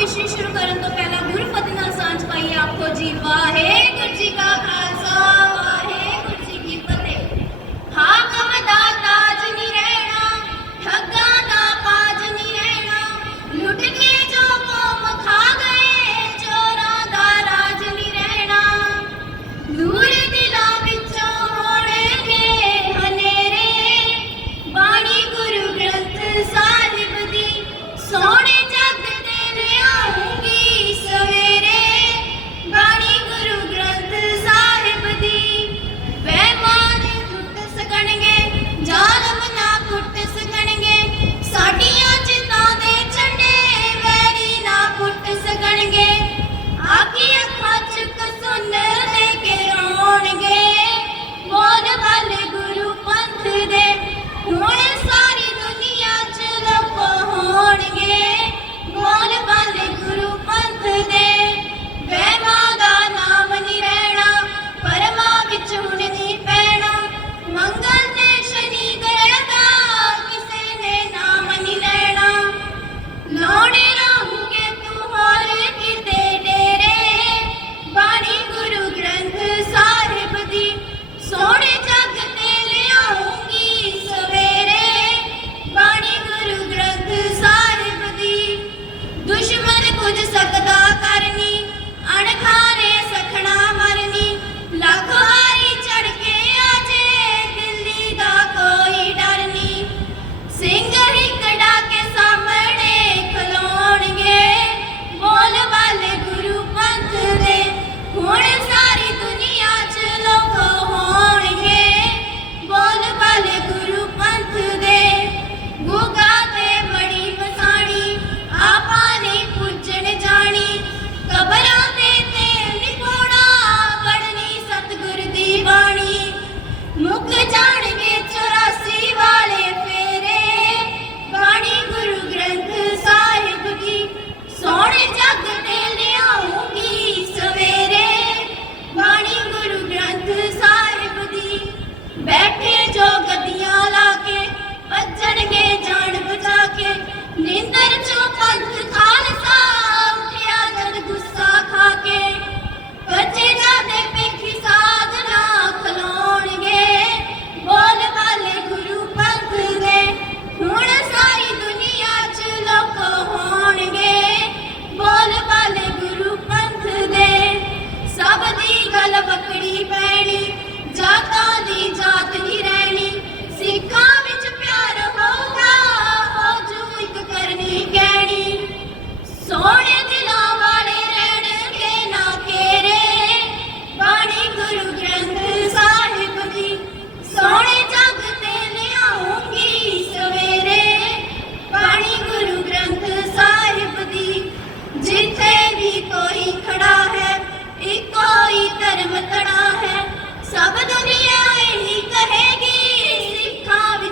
Mission शुरू करें तो पहले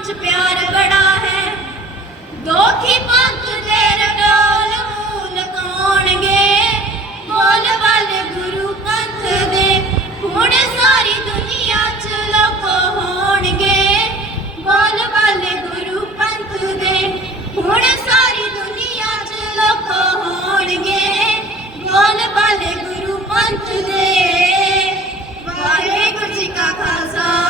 ਵਿੱਚ ਪਿਆਰ ਬੜਾ ਹੈ। ਦੋਖੀ ਪੰਥ ਦੇ ਰਡੋਲ ਮੂਲ ਕੌਣਗੇ ਬੋਲ ਵਾਲ ਗੁਰੂ ਪੰਥ ਦੇ। ਹੁਣ ਸਾਰੀ ਦੁਨੀਆ ਚ ਲੋਕ ਹੋਣਗੇ। ਬੋਲ ਵਾਲ ਗੁਰੂ ਪੰਥ ਦੇ। ਹੁਣ ਸਾਰੀ ਦੁਨੀਆ ਚ ਲੋਕ ਹੋਣਗੇ। ਬੋਲ ਵਾਲ ਗੁਰੂ ਪੰਥ ਦੇ। ਵਾਹਿਗੁਰੂ ਜੀ ਕਾ ਖਾਲਸਾ।